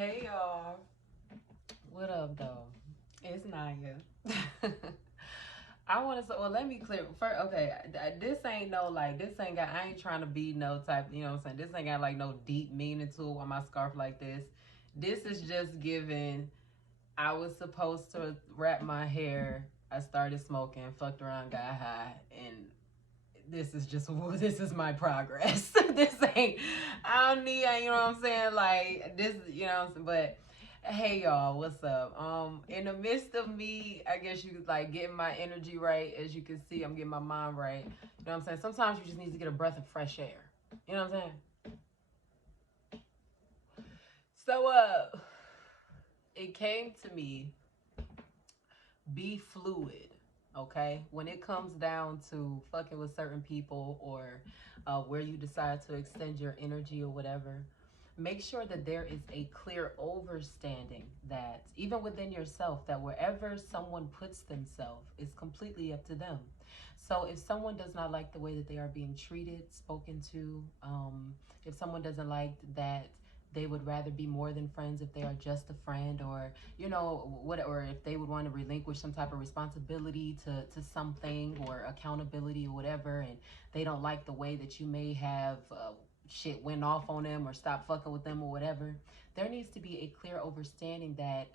Hey y'all. What up though? It's Naya. I want to say, well, let me clear first. Okay, this ain't no like, this ain't got, I ain't trying to be no type, you know what I'm saying? This ain't got like no deep meaning to it on my scarf like this. This is just giving, I was supposed to wrap my hair. I started smoking, fucked around, got high, and this is just this is my progress. This ain't I don't need, you know what I'm saying, like this, you know what I'm saying. But hey y'all, what's up? In the midst of me, I guess you could like getting my energy right. As you can see, I'm getting my mind right. You know what I'm saying? Sometimes you just need to get a breath of fresh air. You know what I'm saying? So it came to me, be fluid. Okay, when it comes down to fucking with certain people, or where you decide to extend your energy or whatever, make sure that there is a clear overstanding that even within yourself, that wherever someone puts themselves is completely up to them. So if someone does not like the way that they are being treated, spoken to, if someone doesn't like that they would rather be more than friends if they are just a friend, or you know what, or if they would want to relinquish some type of responsibility to something, or accountability or whatever, and they don't like the way that you may have shit went off on them or stop fucking with them or whatever, there needs to be a clear understanding that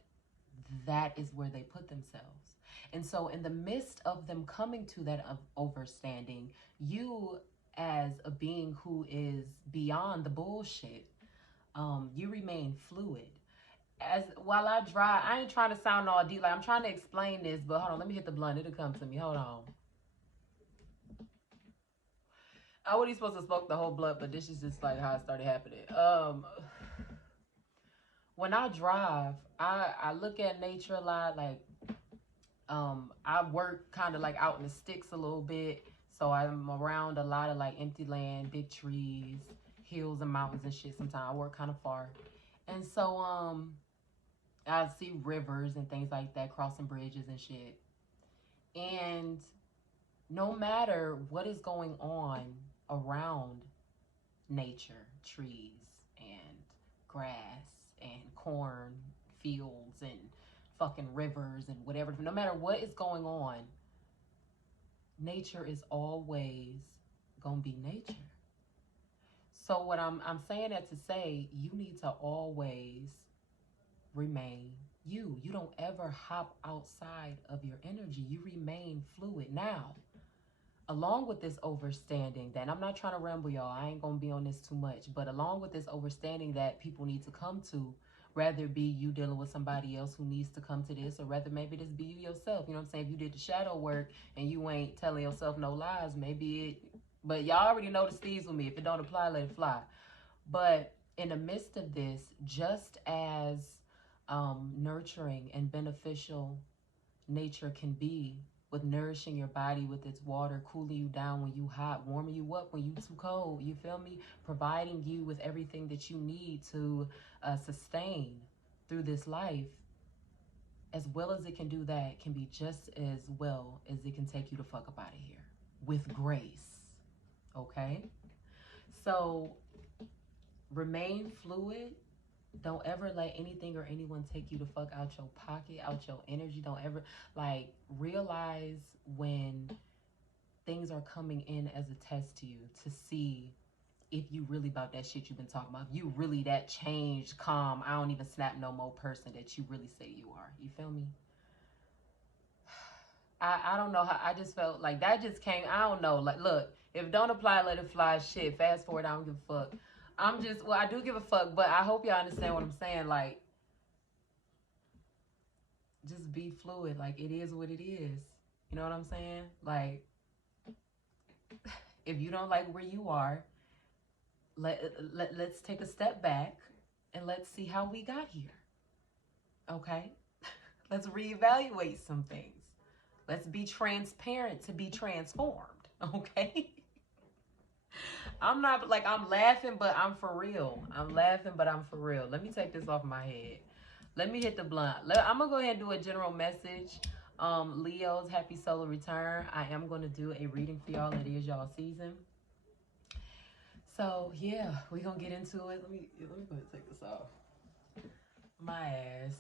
that is where they put themselves. And so in the midst of them coming to that overstanding, you as a being who is beyond the bullshit, you remain fluid. As while I drive, I ain't trying to sound all deep. Like, I'm trying to explain this, but hold on, let me hit the blunt. It'll come to me. Hold on. I wasn't supposed to smoke the whole blunt, but this is just like how it started happening. When I drive, I look at nature a lot. Like, I work kind of like out in the sticks a little bit, so I'm around a lot of like empty land, big trees, hills and mountains and shit. Sometimes I work kind of far, and so I see rivers and things like that, crossing bridges and shit. And no matter what is going on around nature, trees and grass and corn fields and fucking rivers and whatever, no matter what is going on, nature is always gonna be nature. So what I'm saying that to say, you need to always remain you. You don't ever hop outside of your energy. You remain fluid. Now, along with this overstanding, that I'm not trying to ramble y'all, I ain't gonna be on this too much, but along with this overstanding that people need to come to, rather be you dealing with somebody else who needs to come to this, or rather maybe this be you yourself. You know what I'm saying? If you did the shadow work and you ain't telling yourself no lies, maybe it, but y'all already know the steez with me. If it don't apply, let it fly. But in the midst of this, just as nurturing and beneficial nature can be, with nourishing your body with its water, cooling you down when you hot, warming you up when you too cold, you feel me, providing you with everything that you need to sustain through this life, as well as it can do that, can be just as well as it can take you the fuck up out of here with grace. Okay, so remain fluid. Don't ever let anything or anyone take you to fuck out your pocket, out your energy. Don't ever, like, realize when things are coming in as a test to you, to see if you really about that shit you've been talking about. If you really that changed, calm, I don't even snap no more person that you really say you are. You feel me? I don't know how, I just felt like that just came, I don't know. Like, look, if don't apply, let it fly. Shit, fast forward, I don't give a fuck. I'm just, well, I do give a fuck, but I hope y'all understand what I'm saying. Like, just be fluid. Like, it is what it is. You know what I'm saying? Like, if you don't like where you are, let's take a step back and let's see how we got here. Okay? Let's reevaluate some things. Let's be transparent to be transformed. Okay? I'm not like, I'm laughing, but I'm for real. I'm laughing, but I'm for real. Let me take this off my head. Let me hit the blunt. I'm gonna go ahead and do a general message. Leo's happy solar return. I am gonna do a reading for y'all. It is y'all season. So yeah, we're gonna get into it. Let me go ahead and take this off. My ass.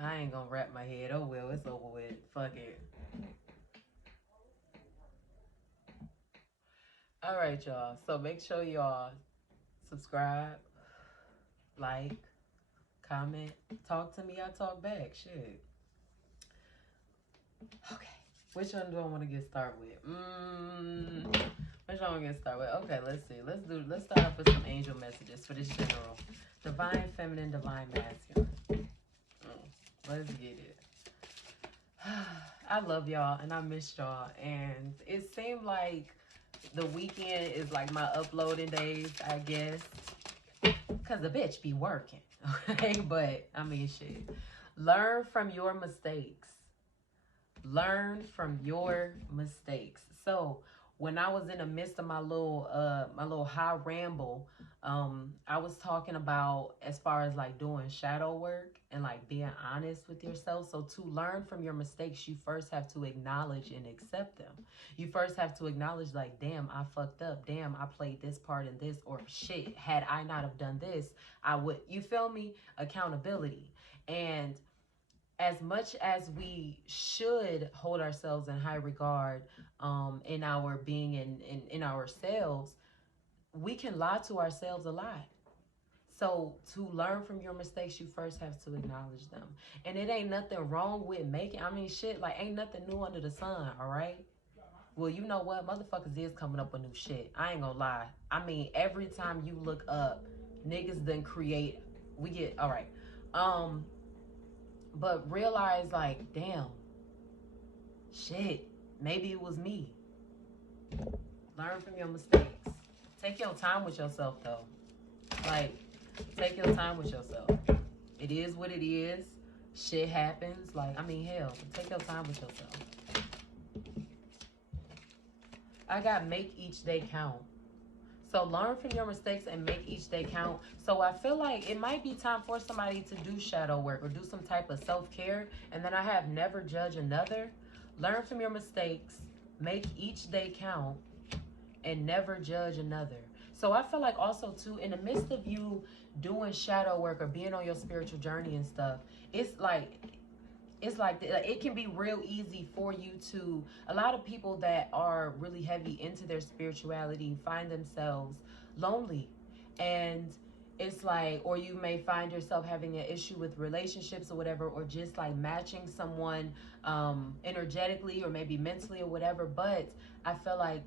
I ain't gonna wrap my head. Oh well, it's over with. Fuck it. All right, y'all. So make sure y'all subscribe, like, comment, talk to me. I talk back. Shit. Okay. Which one do I want to get started with? Which one I want to get started with? Okay, let's see. Let's start off with some angel messages for this general. Divine feminine, divine masculine. Let's get it. I love y'all and I miss y'all. And it seemed like the weekend is like my uploading days, I guess. Because the bitch be working. Okay? But, I mean, shit. Learn from your mistakes. Learn from your mistakes. So, when I was in the midst of my little high ramble, I was talking about as far as like doing shadow work and like being honest with yourself. So to learn from your mistakes, you first have to acknowledge and accept them. You first have to acknowledge like, damn, I fucked up. Damn, I played this part in this, or shit, had I not have done this, I would, you feel me? Accountability. And as much as we should hold ourselves in high regard in our being in ourselves, we can lie to ourselves a lot. So to learn from your mistakes, you first have to acknowledge them. And it ain't nothing wrong with making, I mean, shit, like ain't nothing new under the sun, all right? Well, you know what? Motherfuckers is coming up with new shit. I ain't gonna lie. I mean, every time you look up, niggas then create, we get, all right. But realize like, damn, shit, maybe it was me. Learn from your mistakes. Take your time with yourself though. Like, take your time with yourself. It is what it is. Shit happens. Like, I mean, hell, take your time with yourself. I got make each day count. So learn from your mistakes and make each day count. So I feel like it might be time for somebody to do shadow work or do some type of self-care. And then I have never judge another. Learn from your mistakes, make each day count, and never judge another. So I feel like also too, in the midst of you doing shadow work or being on your spiritual journey and stuff, it's like it can be real easy for you to, a lot of people that are really heavy into their spirituality find themselves lonely. And it's like, or you may find yourself having an issue with relationships or whatever, or just like matching someone energetically or maybe mentally or whatever. But I feel like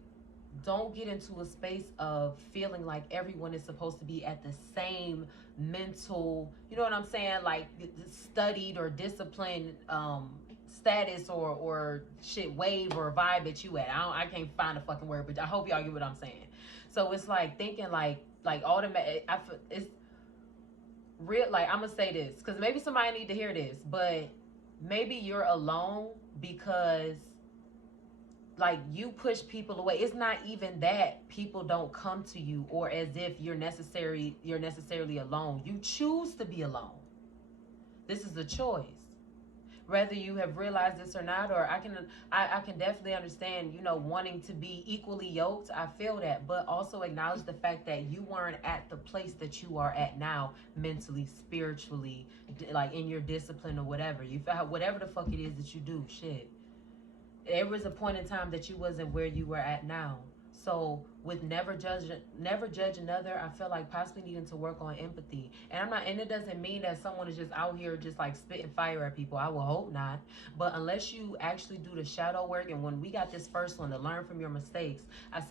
don't get into a space of feeling like everyone is supposed to be at the same mental, you know what I'm saying, like studied or disciplined status or shit wave or vibe that you at. I can't find a fucking word, but I hope y'all get what I'm saying. So it's like thinking like automatic. It's real. Like, I'm gonna say this because maybe somebody need to hear this, but maybe you're alone because like you push people away. It's not even that people don't come to you or as if you're necessarily alone. You choose to be alone. This is a choice. Whether you have realized this or not, or I can definitely understand, you know, wanting to be equally yoked. I feel that, but also acknowledge the fact that you weren't at the place that you are at now, mentally, spiritually, like in your discipline or whatever. You feel whatever the fuck it is that you do, shit. There was a point in time that you wasn't where you were at now. So with never judge another, I feel like possibly needing to work on empathy. And it doesn't mean that someone is just out here just like spitting fire at people. I will hope not. But unless you actually do the shadow work, and when we got this first one to learn from your mistakes, I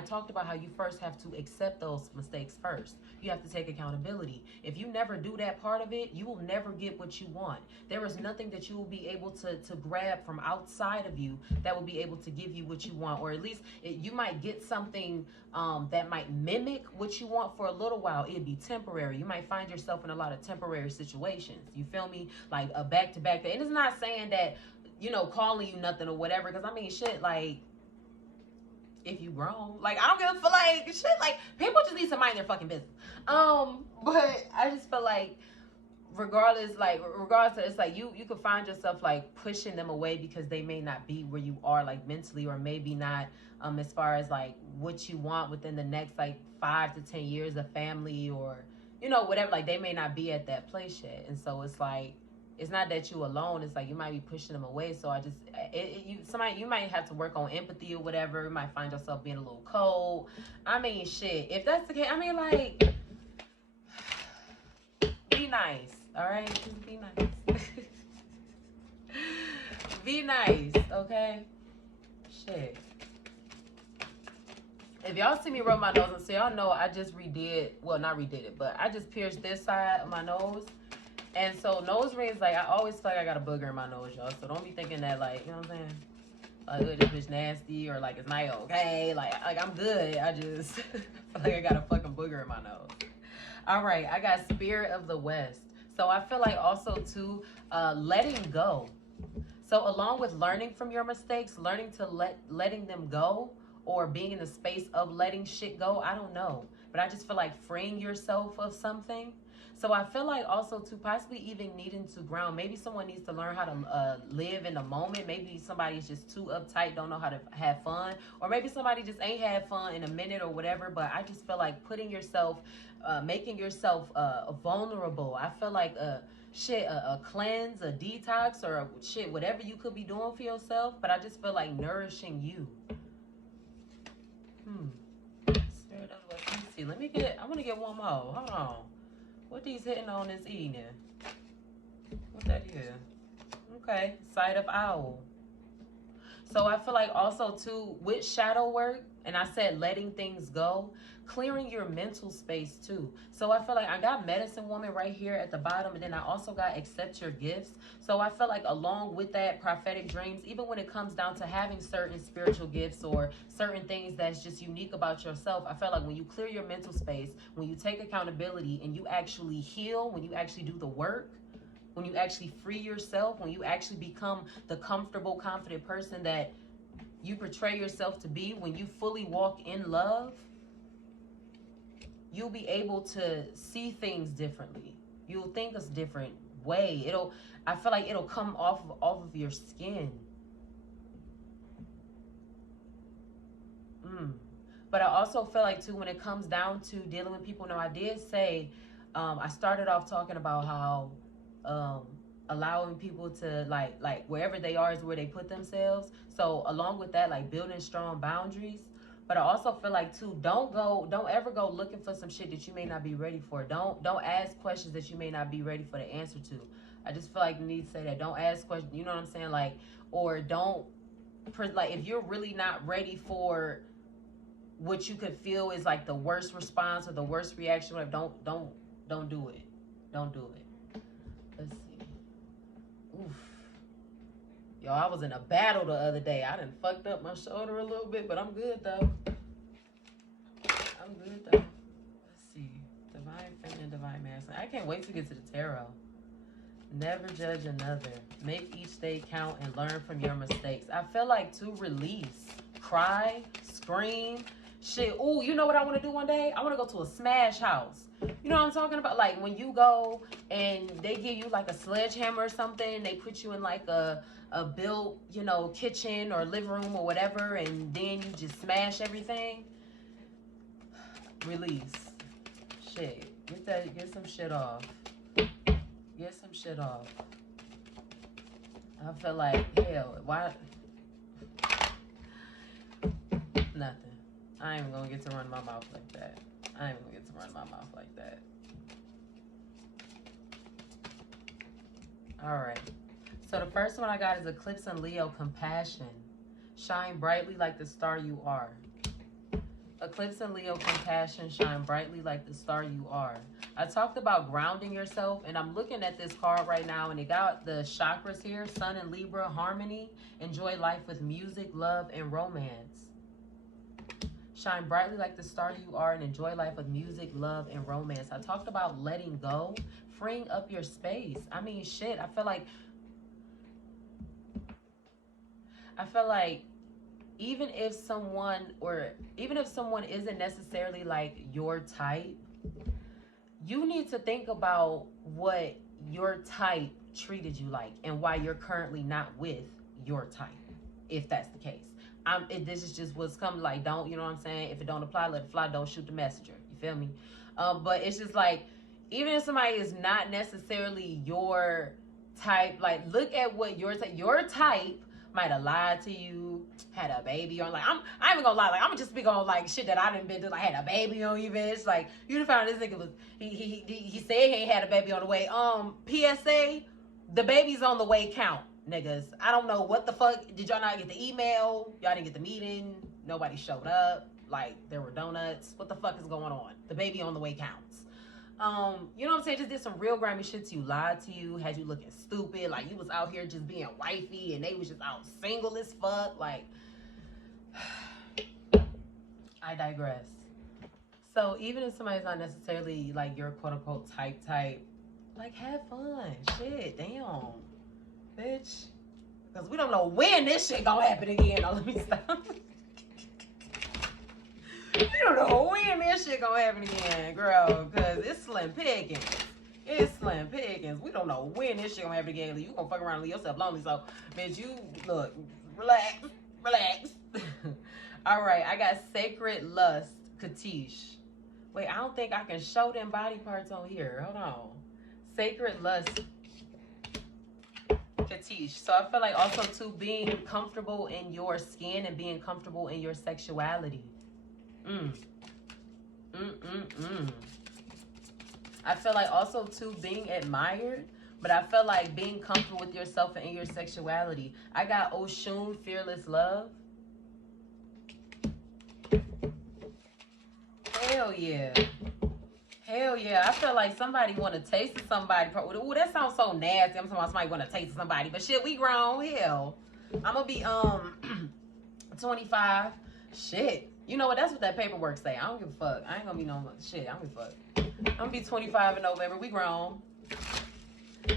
talked about how you first have to accept those mistakes first. You have to take accountability. If you never do that part of it, you will never get what you want. There is nothing that you will be able to grab from outside of you that will be able to give you what you want, or at least you might get something that might mimic what you want for a little while. It'd be temporary. You might find yourself in a lot of temporary situations. You feel me? Like a back-to-back. And it's not saying that, you know, calling you nothing or whatever, because I mean, shit, like, if you grown, like, I don't give a fuck, like, shit, like, people just need to mind their fucking business. But I just feel like, regardless, it's like you could find yourself like pushing them away because they may not be where you are, like mentally, or maybe not as far as like what you want within the next like 5 to 10 years of family, or you know, whatever, like they may not be at that place yet. And so it's like, it's not that you alone. It's like you might be pushing them away. So I just, you might have to work on empathy or whatever. You might find yourself being a little cold. I mean, shit. If that's the case, I mean, like, be nice. All right, just be nice. Be nice, okay? Shit. If y'all see me rub my nose, and so y'all know I just redid, well, not redid it, but I just pierced this side of my nose. And so nose rings, like, I always feel like I got a booger in my nose, y'all. So don't be thinking that, like, you know what I'm saying? Like, oh, this bitch nasty, or like, it's not okay. Like I'm good. I just feel like I got a fucking booger in my nose. All right, I got Spirit of the West. So I feel like also, too, letting go. So along with learning from your mistakes, learning to letting them go, or being in the space of letting shit go, I don't know. But I just feel like freeing yourself of something. So I feel like also to possibly even needing to ground. Maybe someone needs to learn how to live in the moment. Maybe somebody's just too uptight, don't know how to have fun. Or maybe somebody just ain't had fun in a minute or whatever. But I just feel like putting yourself, making yourself vulnerable. I feel like a cleanse, a detox, or a shit, whatever you could be doing for yourself. But I just feel like nourishing you. Spirit of the West. Let me see. I want to get one more. Hold on. What these hitting on this evening? What that is? Okay. Sight of Owl. So I feel like also too, with shadow work, and I said letting things go, clearing your mental space too. So I feel like I got Medicine Woman right here at the bottom, and then I also got Accept Your Gifts. So I feel like along with that, prophetic dreams, even when it comes down to having certain spiritual gifts or certain things that's just unique about yourself, I feel like when you clear your mental space, when you take accountability and you actually heal, when you actually do the work, when you actually free yourself, when you actually become the comfortable, confident person that you portray yourself to be, when you fully walk in love, you'll be able to see things differently. You'll think a different way. I feel like it'll come off of your skin. But I also feel like too, when it comes down to dealing with people, now I did say, I started off talking about how allowing people to like wherever they are is where they put themselves. So along with that, like building strong boundaries. But I also feel like too, don't ever go looking for some shit that you may not be ready for. Don't ask questions that you may not be ready for the answer to. I just feel like you need to say that. Don't ask questions, you know what I'm saying? Like, or don't, like, if you're really not ready for what you could feel is like the worst response or the worst reaction, like don't do it. Don't do it. Let's see. Oof. Yo, I was in a battle the other day. I done fucked up my shoulder a little bit, but I'm good though. I'm good though. Let's see. Divine Feminine, Divine Masculine. I can't wait to get to the tarot. Never judge another. Make each day count and learn from your mistakes. I feel like to release. Cry, scream, shit. Ooh, you know what I want to do one day? I want to go to a smash house. You know what I'm talking about? Like when you go and they give you like a sledgehammer or something, they put you in like a built, you know, kitchen or living room or whatever, and then you just smash everything. Release. Shit. Get some shit off. Get some shit off. I feel like, hell, why? Nothing. I ain't even gonna get to run my mouth like that. I ain't gonna get to run my mouth like that. All right. So the first one I got is Eclipse and Leo, Compassion. Shine brightly like the star you are. Eclipse and Leo, Compassion. Shine brightly like the star you are. I talked about grounding yourself, and I'm looking at this card right now, and it got the chakras here. Sun and Libra, harmony. Enjoy life with music, love, and romance. Shine brightly like the star you are and enjoy life with music, love, and romance. I talked about letting go, freeing up your space. I mean, shit, I feel like even if someone isn't necessarily like your type, you need to think about what your type treated you like and why you're currently not with your type, if that's the case. This is just what's coming. Like, don't, you know what I'm saying? If it don't apply, let it fly. Don't shoot the messenger. You feel me? But it's just like, even if somebody is not necessarily your type, like look at what your type might have lied to you, had a baby on. Like I ain't even gonna lie, like I'm gonna just speak on like shit that I didn't been through, like had a baby on you, bitch. Like you done found this nigga was he said he ain't had a baby on the way. PSA, the baby's on the way count, niggas. I don't know what the fuck. Did y'all not get the email? Y'all didn't get the meeting. Nobody showed up. Like there were donuts. What the fuck is going on? The baby on the way counts. You know what I'm saying? Just did some real grimy shit to you, lied to you, had you looking stupid, like you was out here just being wifey and they was just out single as fuck. Like, I digress. So even if somebody's not necessarily like your quote unquote type, like have fun. Shit, damn, bitch. Because we don't know when this shit gonna happen again. Oh, let me stop. You don't know when this shit gonna happen again, girl, because it's slim pickings. It's slim pickings. We don't know when this shit gonna happen again. You gonna fuck around and leave yourself lonely. So, bitch, you, look, relax. All right, I got Sacred Lust, Katish. Wait, I don't think I can show them body parts on here. Hold on. Sacred Lust, Katish. So I feel like also, too, being comfortable in your skin and being comfortable in your sexuality. I feel like also too being admired, but I feel like being comfortable with yourself and in your sexuality. I got Oshun, Fearless Love. Hell yeah. Hell yeah. I feel like somebody want to taste of somebody. Ooh, that sounds so nasty. I'm talking about somebody want to taste of somebody. But shit, we grown. Hell. I'm going to be 25. Shit. You know what? That's what that paperwork say. I don't give a fuck. I ain't gonna be no shit. I don't give a fuck. I'm gonna be 25 in November. We grown.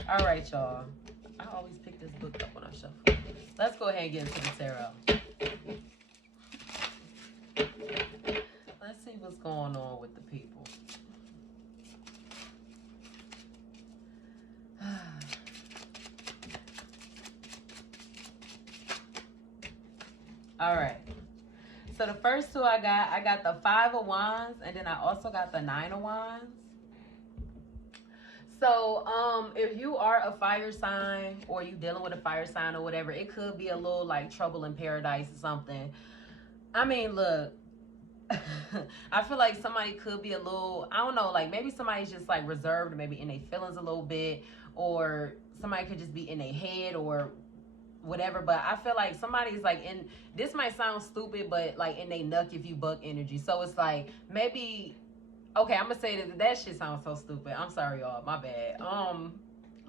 All right, y'all. I always pick this book up when I shuffle. Let's go ahead and get into the tarot. Let's see what's going on with the people. All right. So the first two I got the 5 of Wands, and then I also got the 9 of Wands. So if you are a fire sign or you dealing with a fire sign or whatever, it could be a little like trouble in paradise or something. I mean, look, I feel like somebody could be a little, I don't know, like maybe somebody's just like reserved, or maybe in their feelings a little bit, or somebody could just be in their head or whatever. But I feel like somebody's like in, this might sound stupid, but like in they nuck if you buck energy. So it's like maybe, okay, I'm gonna say that shit sounds so stupid. I'm sorry, y'all, my bad.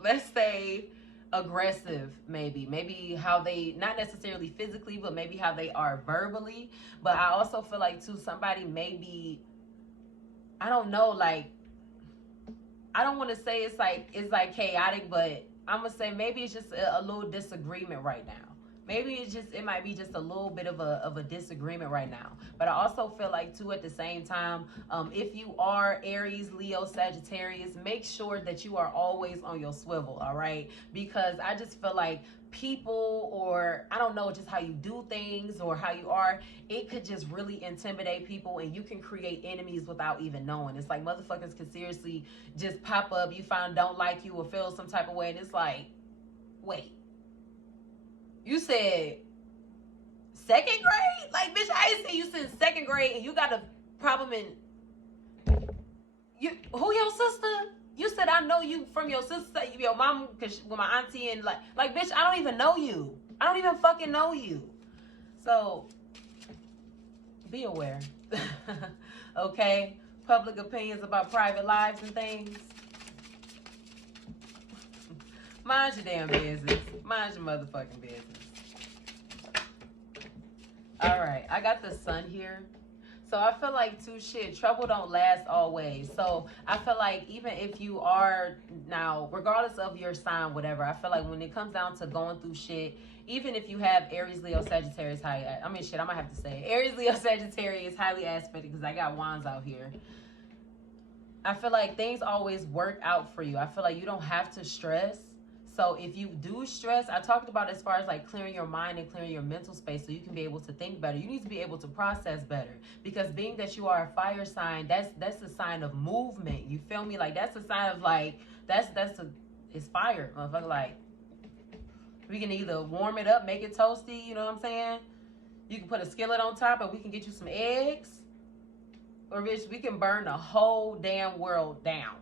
Let's say aggressive, maybe how they, not necessarily physically, but maybe how they are verbally. But I also feel like too, somebody maybe, I don't know, like, I don't want to say it's like chaotic, but I'm gonna say maybe it's just a little disagreement right now. Maybe it might be just a little bit of a disagreement right now. But I also feel like too, at the same time, if you are Aries, Leo, Sagittarius, make sure that you are always on your swivel, all right? Because I just feel like people, or I don't know, just how you do things or how you are, it could just really intimidate people, and you can create enemies without even knowing. It's like motherfuckers can seriously just pop up, you find don't like you or feel some type of way, and it's like, wait, you said second grade? Like, bitch, I ain't seen you since second grade, and you got a problem in you. Who your sister? You said I know you from your sister, your mom, cause with my auntie, and like, bitch, I don't even know you. I don't even fucking know you. So be aware, okay? Public opinions about private lives and things. Mind your damn business. Mind your motherfucking business. All right, I got the Sun here. So I feel like too, shit, trouble don't last always. So I feel like even if you are now, regardless of your sign, whatever, I feel like when it comes down to going through shit, even if you have Aries, Leo, Sagittarius, I might have to say Aries, Leo, Sagittarius, highly aspected, because I got wands out here. I feel like things always work out for you. I feel like you don't have to stress. So if you do stress, I talked about as far as like clearing your mind and clearing your mental space so you can be able to think better. You need to be able to process better, because being that you are a fire sign, that's a sign of movement. You feel me? Like that's a sign of like it's fire, motherfucker. Like we can either warm it up, make it toasty. You know what I'm saying? You can put a skillet on top, and we can get you some eggs, or bitch, we can burn the whole damn world down.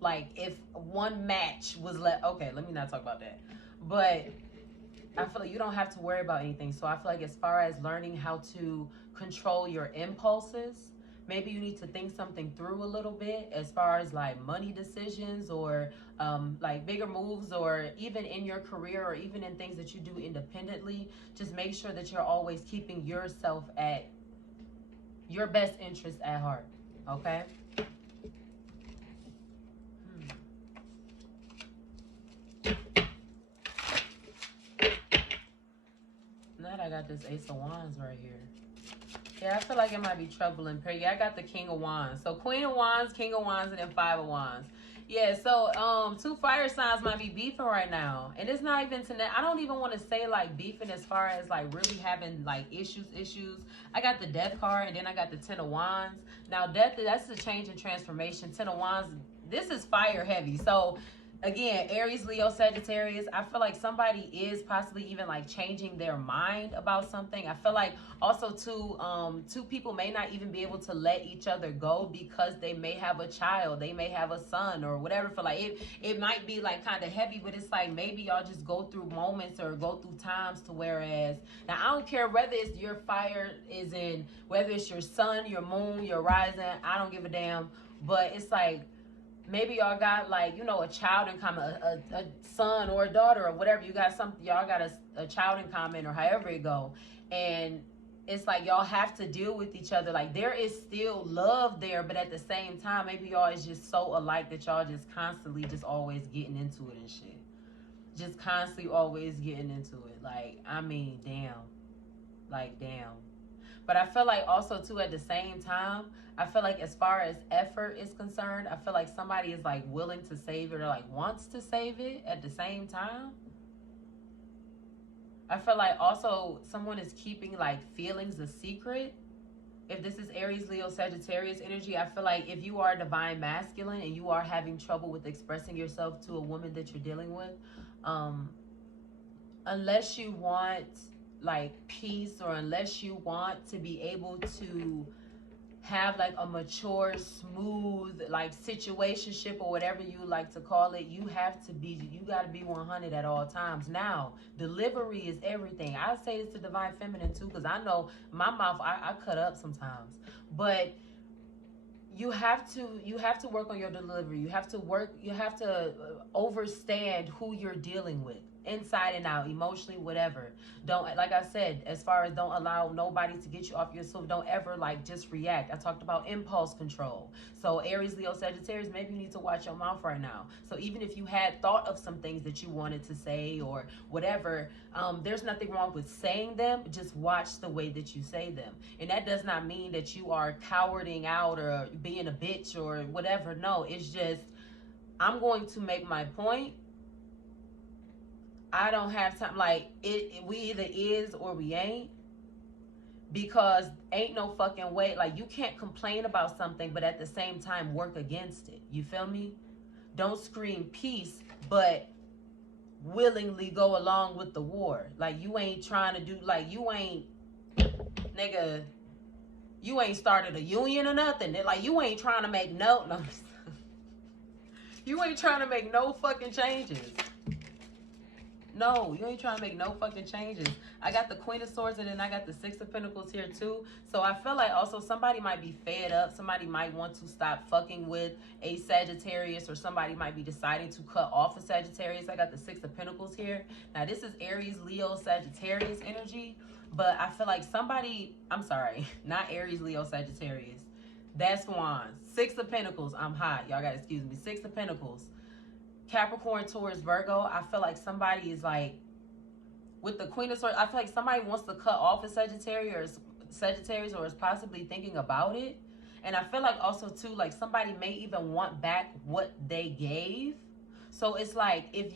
Like if one match was left, okay, let me not talk about that. But I feel like you don't have to worry about anything. So I feel like as far as learning how to control your impulses, maybe you need to think something through a little bit as far as like money decisions, or like bigger moves, or even in your career, or even in things that you do independently. Just make sure that you're always keeping yourself at your best interest at heart. Okay? Now that I got this Ace of Wands right here. Yeah, I feel like it might be trouble in prayer. Yeah, I got the King of Wands. So Queen of Wands, King of Wands, and then Five of Wands. Yeah, so two fire signs might be beefing right now. And it's not even I don't even want to say like beefing as far as like really having like issues. I got the Death card, and then I got the Ten of Wands. Now Death, that's a change and transformation. Ten of Wands, this is fire heavy. So again, Aries, Leo, Sagittarius, I feel like somebody is possibly even like changing their mind about something. I feel like also two people may not even be able to let each other go because they may have a child, they may have a son or whatever. For like it might be like kind of heavy, but it's like maybe y'all just go through moments or go through times to whereas now I don't care whether it's your fire is in, whether it's your sun, your moon, your rising, I don't give a damn. But it's like maybe y'all got like, you know, a child in common, a son or a daughter or whatever. You got something, y'all got a child in common or however it go. And it's like y'all have to deal with each other. Like there is still love there, but at the same time, maybe y'all is just so alike that y'all just constantly just always getting into it and shit. Just constantly always getting into it. Like, I mean, damn. Like, damn. But I feel like also too at the same time, I feel like as far as effort is concerned, I feel like somebody is like willing to save it or like wants to save it at the same time. I feel like also someone is keeping like feelings a secret. If this is Aries, Leo, Sagittarius energy, I feel like if you are divine masculine and you are having trouble with expressing yourself to a woman that you're dealing with, unless you want like peace, or unless you want to be able to have like a mature, smooth like situationship or whatever you like to call it, you got to be 100 at all times. Now delivery is everything. I say this to divine feminine too, because I know my mouth, I cut up sometimes, but you have to work on your delivery. You have to understand who you're dealing with inside and out, emotionally, whatever. Don't, like I said, as far as don't allow nobody to get you off your soul. Don't ever like just react. I talked about impulse control. So Aries, Leo, Sagittarius, maybe you need to watch your mouth right now. So even if you had thought of some things that you wanted to say or whatever, there's nothing wrong with saying them. Just watch the way that you say them. And that does not mean that you are cowarding out or being a bitch or whatever. No, it's just, I'm going to make my point. I don't have time. Like we either is or we ain't, because ain't no fucking way. Like you can't complain about something, but at the same time work against it. You feel me? Don't scream peace, but willingly go along with the war. Like you ain't trying to do, like you ain't, nigga, you ain't started a union or nothing. Like you ain't trying to make no you ain't trying to make no fucking changes. No, you ain't trying to make no fucking changes. I got the Queen of Swords, and then I got the Six of Pentacles here too. So I feel like also somebody might be fed up. Somebody might want to stop fucking with a Sagittarius, or somebody might be deciding to cut off a Sagittarius. I got the Six of Pentacles here. Now this is Aries, Leo, Sagittarius energy. But I feel like somebody, I'm sorry, not Aries, Leo, Sagittarius. That's Wands. Six of Pentacles, I'm hot. Y'all gotta excuse me. Six of Pentacles. Capricorn, Taurus, Virgo. I feel like somebody is like, with the Queen of Swords, I feel like somebody wants to cut off a Sagittarius or is possibly thinking about it. And I feel like also too, like somebody may even want back what they gave. So it's like, if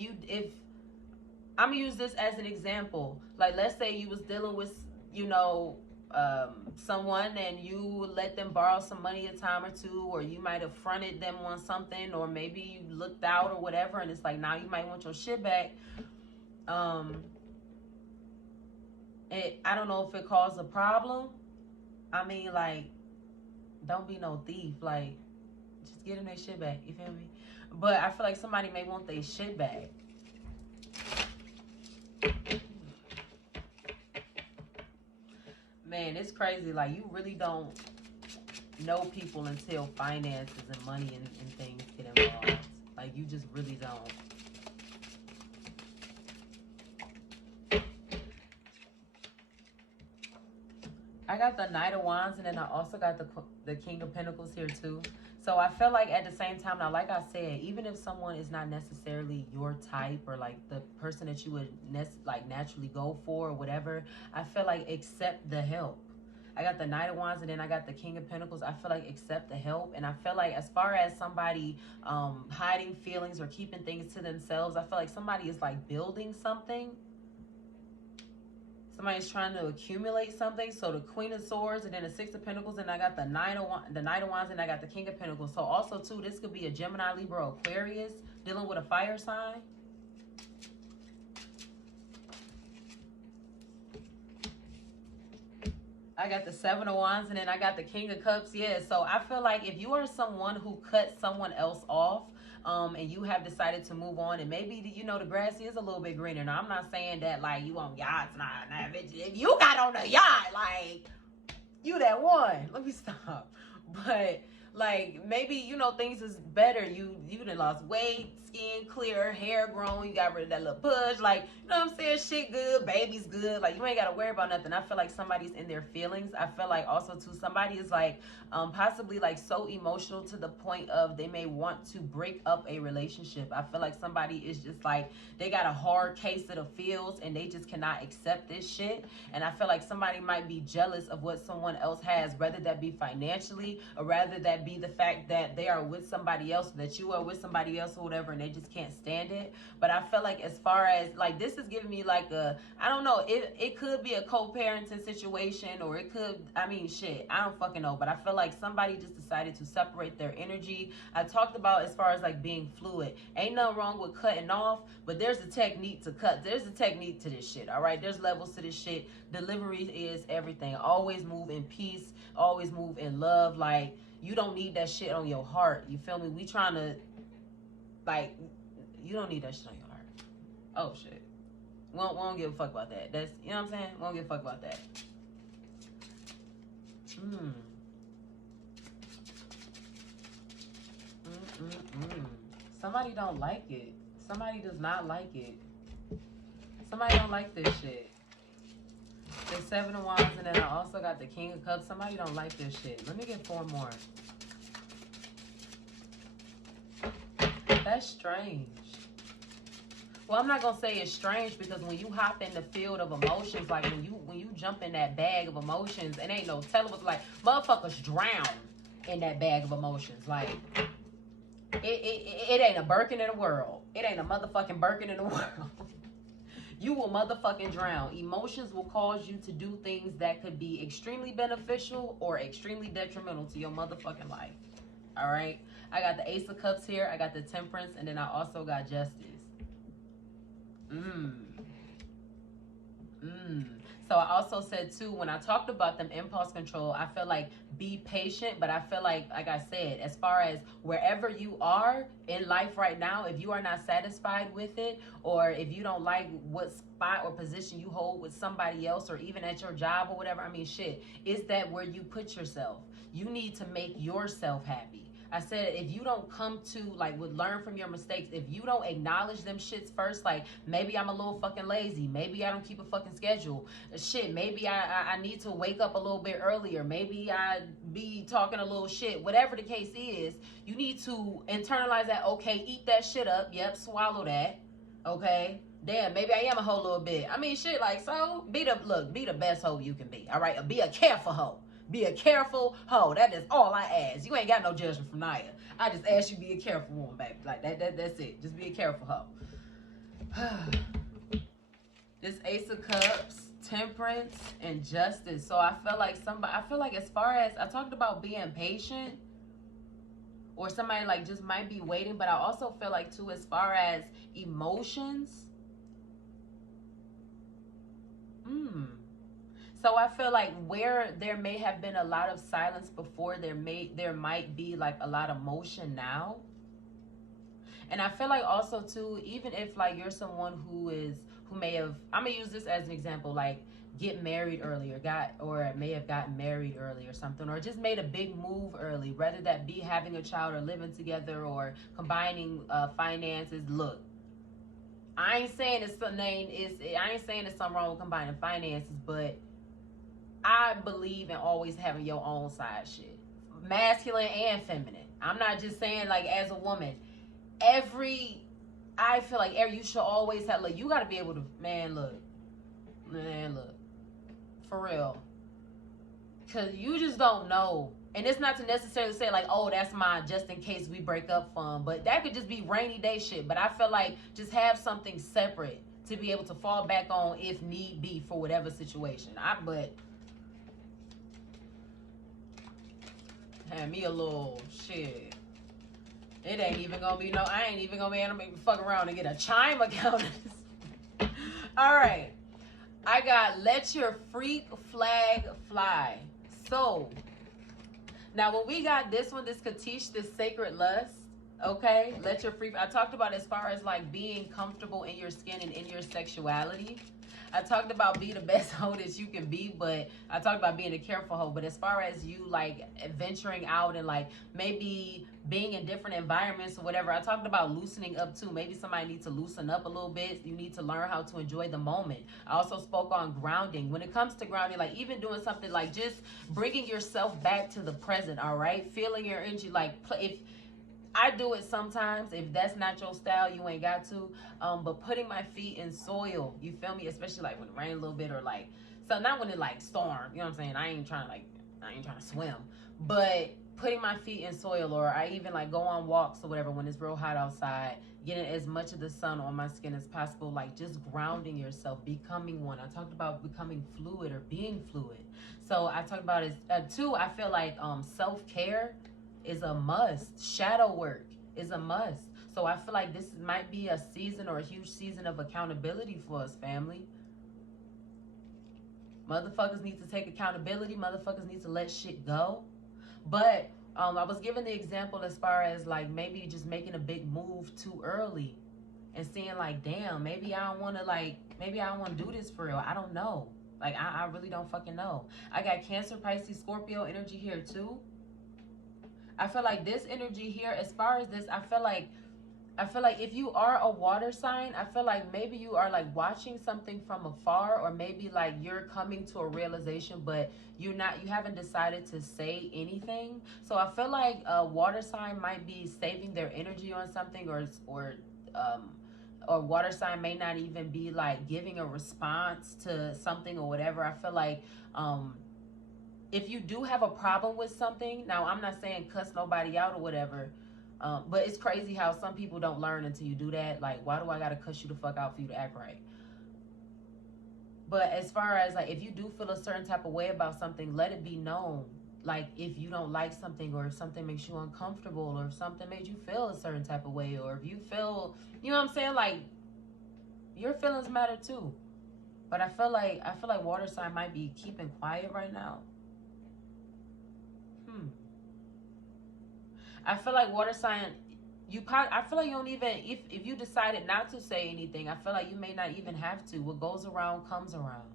I'm gonna use this as an example, like let's say you was dealing with, you know, someone, and you let them borrow some money a time or two, or you might have fronted them on something, or maybe you looked out or whatever, and it's like now you might want your shit back. I don't know if it caused a problem. I mean, like, don't be no thief. Like, just get them their shit back. You feel me? But I feel like somebody may want their shit back. Man, it's crazy. Like, you really don't know people until finances and money and things get involved. Like, you just really don't. I got the Knight of Wands, and then I also got the King of Pentacles here too. So I feel like at the same time, now, like I said, even if someone is not necessarily your type, or like the person that you would naturally go for or whatever, I feel like accept the help. I got the Knight of Wands, and then I got the King of Pentacles. I feel like accept the help. And I feel like as far as somebody hiding feelings or keeping things to themselves, I feel like somebody is like building something. Somebody's trying to accumulate something. So the Queen of Swords, and then the Six of Pentacles, and I got the Knight of Wands, and I got the King of Pentacles. So also too, this could be a Gemini, Libra, Aquarius dealing with a fire sign. I got the Seven of Wands, and then I got the King of Cups. Yeah, so I feel like if you are someone who cut someone else off, and you have decided to move on, and maybe, you know, the grass is a little bit greener. Now, I'm not saying that, like, you on yachts. Nah, bitch. If you got on a yacht, like, you that one. Let me stop. But, like, maybe, you know, things is better. You done lost weight, skin clear, hair grown, you got rid of that little push. Like, you know what I'm saying? Shit good, baby's good. Like, you ain't got to worry about nothing. I feel like somebody's in their feelings. I feel like also, too, somebody is, like, possibly, like, so emotional to the point of they may want to break up a relationship. I feel like somebody is just, like, they got a hard case of the feels, and they just cannot accept this shit. And I feel like somebody might be jealous of what someone else has, whether that be financially, or rather that be the fact that they are with somebody else, that you are with somebody else or whatever, and they just can't stand it. But I feel like as far as, like, this is giving me like a, I don't know, it could be a co-parenting situation, or it could, I mean, shit, I don't fucking know. But I feel like somebody just decided to separate their energy. I talked about as far as like being fluid. Ain't nothing wrong with cutting off, but there's a technique to cut. There's a technique to this shit, all right? There's levels to this shit. Delivery is everything. Always move in peace. Always move in love. Like, you don't need that shit on your heart. You feel me? We trying to, like, you don't need that shit on your heart. Oh, shit. We don't give a fuck about that. That's, you know what I'm saying? We don't give a fuck about that. Somebody don't like it. Somebody does not like it. Somebody don't like this shit. The Seven of Wands, and then I also got the King of Cups. Somebody don't like this shit. Let me get 4 more. That's strange. Well, I'm not gonna say it's strange, because when you hop in the field of emotions, like when you jump in that bag of emotions, it ain't no telling what's, like, motherfuckers drown in that bag of emotions. Like, it ain't a Birkin in the world. It ain't a motherfucking Birkin in the world. You will motherfucking drown. Emotions will cause you to do things that could be extremely beneficial or extremely detrimental to your motherfucking life. All right? I got the Ace of Cups here. I got the Temperance. And then I also got Justice. So I also said, too, when I talked about them impulse control, I feel like be patient. But I feel like I said, as far as wherever you are in life right now, if you are not satisfied with it, or if you don't like what spot or position you hold with somebody else, or even at your job or whatever, I mean, shit, is that where you put yourself? You need to make yourself happy. I said, if you don't come to, like, learn from your mistakes, if you don't acknowledge them shits first, like, maybe I'm a little fucking lazy, maybe I don't keep a fucking schedule, shit, maybe I need to wake up a little bit earlier, maybe I be talking a little shit, whatever the case is, you need to internalize that. Okay, eat that shit up. Yep, swallow that. Okay, damn, maybe I am a hoe a little bit. I mean, shit, like, so be the best hoe you can be. All right, be a careful hoe. Be a careful hoe. That is all I ask. You ain't got no judgment from Naya. I just ask you be a careful woman, baby. Like that's it. Just be a careful hoe. This Ace of Cups, temperance, and justice. So I feel like as far as I talked about being patient, or somebody like just might be waiting, but I also feel like too, as far as emotions. So I feel like where there may have been a lot of silence before, there might be like a lot of motion now. And I feel like also too, even if like you're someone who may have, I'm gonna use this as an example, like get married early, or may have gotten married early or something, or just made a big move early, whether that be having a child or living together or combining finances. Look, I ain't saying it's something wrong with combining finances, but I believe in always having your own side shit, masculine and feminine. I'm not just saying like as a woman. I feel like you should always have, like, you got to be able to, man, look, for real, because you just don't know. And it's not to necessarily say like, oh, that's mine just in case we break up fun, but that could just be rainy day shit. But I feel like just have something separate to be able to fall back on if need be for whatever situation. But had me a little shit. It ain't even gonna be I ain't even gonna be able to make me fuck around and get a chime account. All right. I got let your freak flag fly. So, now when we got this one, this could teach this sacred lust. Okay? Let your freak. I talked about as far as like being comfortable in your skin and in your sexuality. I talked about be the best hoe that you can be, but I talked about being a careful hoe. But as far as you like venturing out and like maybe being in different environments or whatever, I talked about loosening up too. Maybe somebody needs to loosen up a little bit. You need to learn how to enjoy the moment. I also spoke on grounding. When it comes to grounding, like even doing something like just bringing yourself back to the present, all right? Feeling your energy, like if I do it sometimes. If that's not your style, you ain't got to. But putting my feet in soil, you feel me? Especially like when it rains a little bit, or like, so not when it like storm, you know what I'm saying? I ain't trying to swim, but putting my feet in soil, or I even like go on walks or whatever when it's real hot outside, getting as much of the sun on my skin as possible, like just grounding yourself, becoming one. I talked about becoming fluid or being fluid. So I talked about it too. I feel like self-care is a must. Shadow work is a must. So I feel like this might be a season or a huge season of accountability for us, family. Motherfuckers need to take accountability. Motherfuckers need to let shit go. But I was given the example as far as like maybe just making a big move too early and seeing like, damn, maybe I don't want to do this for real. I don't know. Like, I really don't fucking know. I got Cancer, Pisces, Scorpio energy here too. I feel like this energy here, as far as this, I feel like if you are a water sign, I feel like maybe you are like watching something from afar, or maybe like you're coming to a realization, but you haven't decided to say anything. So I feel like a water sign might be saving their energy on something, or water sign may not even be like giving a response to something or whatever. I feel like if you do have a problem with something, now I'm not saying cuss nobody out or whatever, but it's crazy how some people don't learn until you do that. Like, why do I gotta cuss you the fuck out for you to act right? But as far as like, if you do feel a certain type of way about something, let it be known. Like, if you don't like something, or if something makes you uncomfortable, or if something made you feel a certain type of way, or if you feel, you know what I'm saying, like, your feelings matter too. But I feel like water sign might be keeping quiet right now. I feel like water sign, I feel like you don't even, if you decided not to say anything, I feel like you may not even have to. What goes around comes around.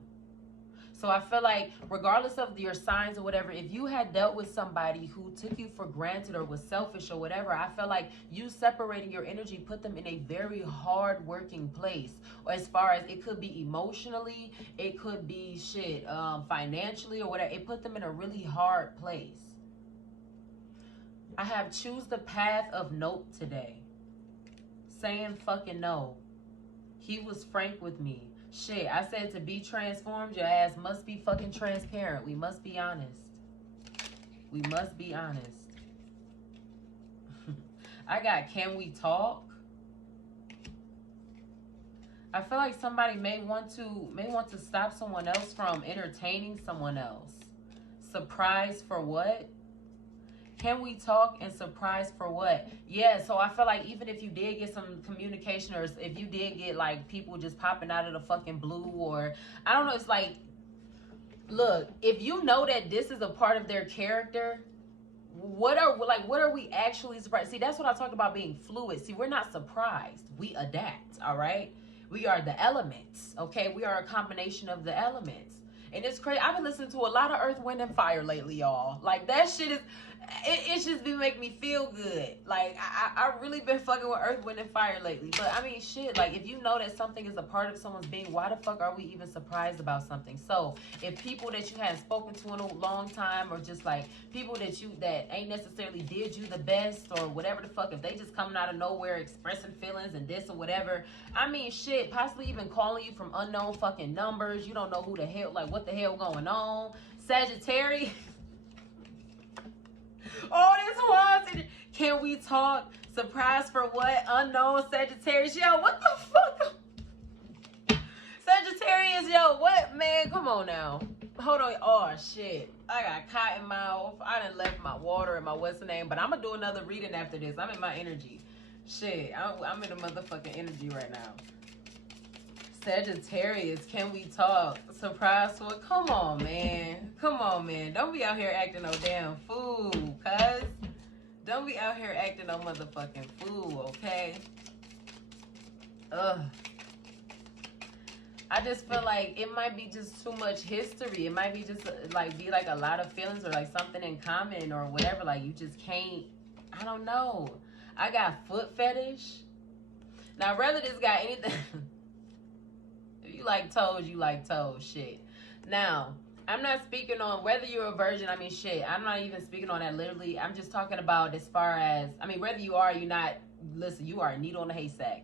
So I feel like regardless of your signs or whatever, if you had dealt with somebody who took you for granted or was selfish or whatever, I feel like you separating your energy put them in a very hard working place. As far as it could be emotionally, it could be financially or whatever. It put them in a really hard place. I have choose the path of nope today. Saying fucking no. He was frank with me. Shit, I said to be transformed, your ass must be fucking transparent. We must be honest. We must be honest. I got, can we talk? I feel like somebody may want to stop someone else from entertaining someone else. Surprise for what? Can we talk and surprise for what? Yeah, so I feel like even if you did get some communication, or if you did get like people just popping out of the fucking blue, or I don't know, it's like, look, if you know that this is a part of their character, what are we actually surprised? See, that's what I talk about being fluid. See, we're not surprised. We adapt, all right? We are the elements, okay? We are a combination of the elements. And it's crazy. I've been listening to a lot of Earth, Wind, and Fire lately, y'all. Like, that shit is, it's just been making me feel good. Like, I really been fucking with Earth, Wind, and Fire lately. But, I mean, shit, like, if you know that something is a part of someone's being, why the fuck are we even surprised about something? So, if people that you hadn't spoken to in a long time, or just, like, people that ain't necessarily did you the best, or whatever the fuck, if they just coming out of nowhere expressing feelings and this or whatever, I mean, shit, possibly even calling you from unknown fucking numbers. You don't know who the hell, like, what the hell going on. Sagittarius. Oh, this one. Can we talk? Surprise for what? Unknown Sagittarius. Yo, what the fuck? Sagittarius, yo, what? Man, come on now. Hold on. Oh, shit. I got cotton mouth. I done left my water and my what's the name. But I'm going to do another reading after this. I'm in my energy. Shit, I'm in a motherfucking energy right now. Sagittarius, can we talk? Surprise for what? Come on, man. Come on, man. Don't be out here acting no damn fool, cuz. Don't be out here acting no motherfucking fool, okay? Ugh. I just feel like it might be just too much history. It might be just like a lot of feelings, or like something in common or whatever. Like you just can't, I don't know. I got foot fetish. Now, whether this got anything... If you like toes, you like toes. Shit. Now, I'm not speaking on whether you're a virgin. I mean, shit. I'm not even speaking on that literally. I'm just talking about as far as... I mean, whether you are or you're not... Listen, you are a needle in a haystack.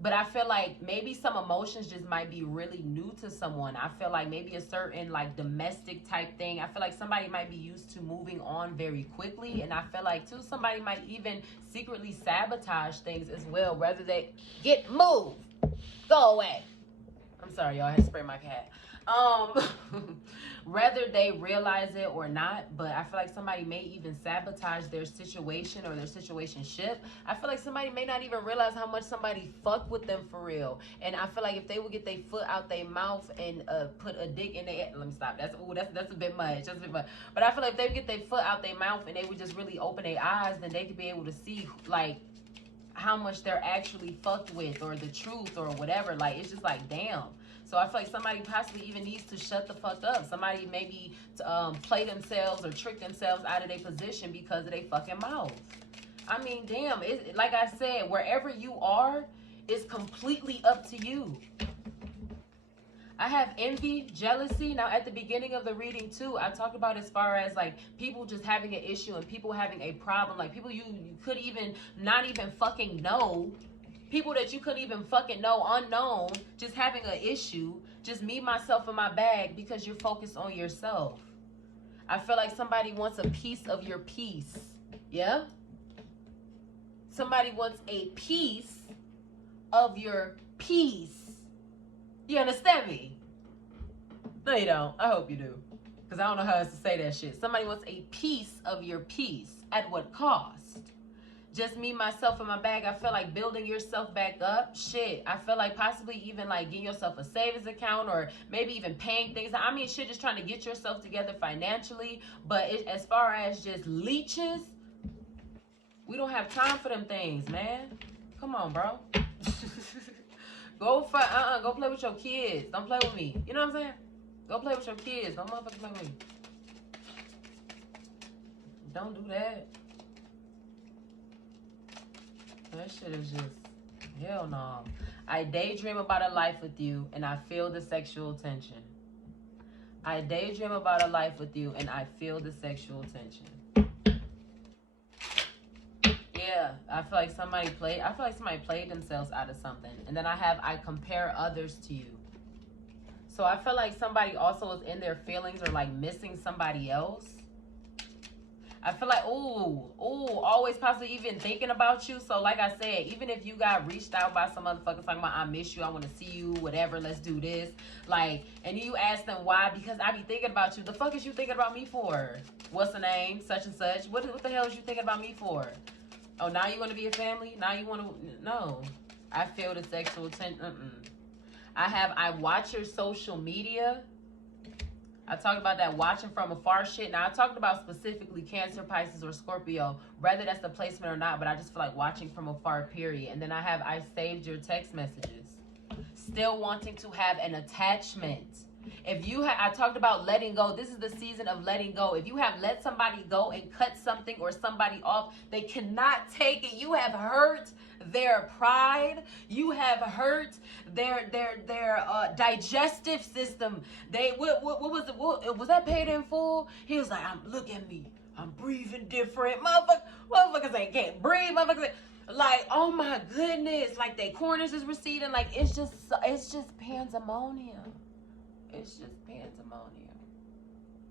But I feel like maybe some emotions just might be really new to someone. I feel like maybe a certain like domestic type thing. I feel like somebody might be used to moving on very quickly. And I feel like too, somebody might even secretly sabotage things as well. Whether they get moved, go away. I'm sorry, y'all. I had to spray my cat. Whether they realize it or not, but I feel like somebody may even sabotage their situation or their situationship. I feel like somebody may not even realize how much somebody fucked with them for real. And I feel like if they would get their foot out their mouth and put a dick in their... Let me stop. That's a bit much. That's a bit much. But I feel like if they would get their foot out their mouth and they would just really open their eyes, then they could be able to see, like, how much they're actually fucked with, or the truth, or whatever. Like, it's just like, damn. So I feel like somebody possibly even needs to shut the fuck up. Somebody maybe play themselves or trick themselves out of their position because of their fucking mouth. I mean, damn. Like I said, wherever you are, it's completely up to you. I have envy, jealousy. Now, at the beginning of the reading, too, I talked about as far as, like, people just having an issue and people having a problem. Like, people you could even not even fucking know. People that you couldn't even fucking know, unknown, just having an issue, just me, myself, and my bag because you're focused on yourself. I feel like somebody wants a piece of your peace. Yeah? Somebody wants a piece of your peace. You understand me? No, you don't. I hope you do. Because I don't know how else to say that shit. Somebody wants a piece of your peace. At what cost? Just me, myself, and my bag. I feel like building yourself back up. Shit. I feel like possibly even like getting yourself a savings account, or maybe even paying things. I mean, shit, just trying to get yourself together financially. But as far as just leeches, we don't have time for them things, man. Come on, bro. Go play with your kids. Don't play with me. You know what I'm saying? Go play with your kids. Don't motherfucking play with me. Don't do that. That shit is just, hell no. I daydream about a life with you and I feel the sexual tension. I daydream about a life with you and I feel the sexual tension. Yeah, I feel like somebody played themselves out of something. And then I compare others to you. So I feel like somebody also is in their feelings or like missing somebody else. I feel like, always possibly even thinking about you. So like I said, even if you got reached out by some motherfuckers talking about, I miss you, I want to see you, whatever, let's do this. Like, and you ask them why, because I be thinking about you. The fuck is you thinking about me for? What's the name? Such and such. What the hell is you thinking about me for? Oh, now you want to be a family? Now you want to, no. I feel the sexual I watch your social media. I talked about that watching from afar shit. Now, I talked about specifically Cancer, Pisces, or Scorpio, whether that's the placement or not, but I just feel like watching from afar, period. And then I saved your text messages. Still wanting to have an attachment. If you I talked about letting go. This is the season of letting go. If you have let somebody go and cut something or somebody off, they cannot take it. You have hurt their pride. You have hurt their digestive system. What was that Paid in Full? He was like, look at me. I'm breathing different. Motherfuckers can't breathe. Motherfuckers like, oh my goodness. Like, their corners is receding. Like, it's just pandemonium. It's just pandemonium.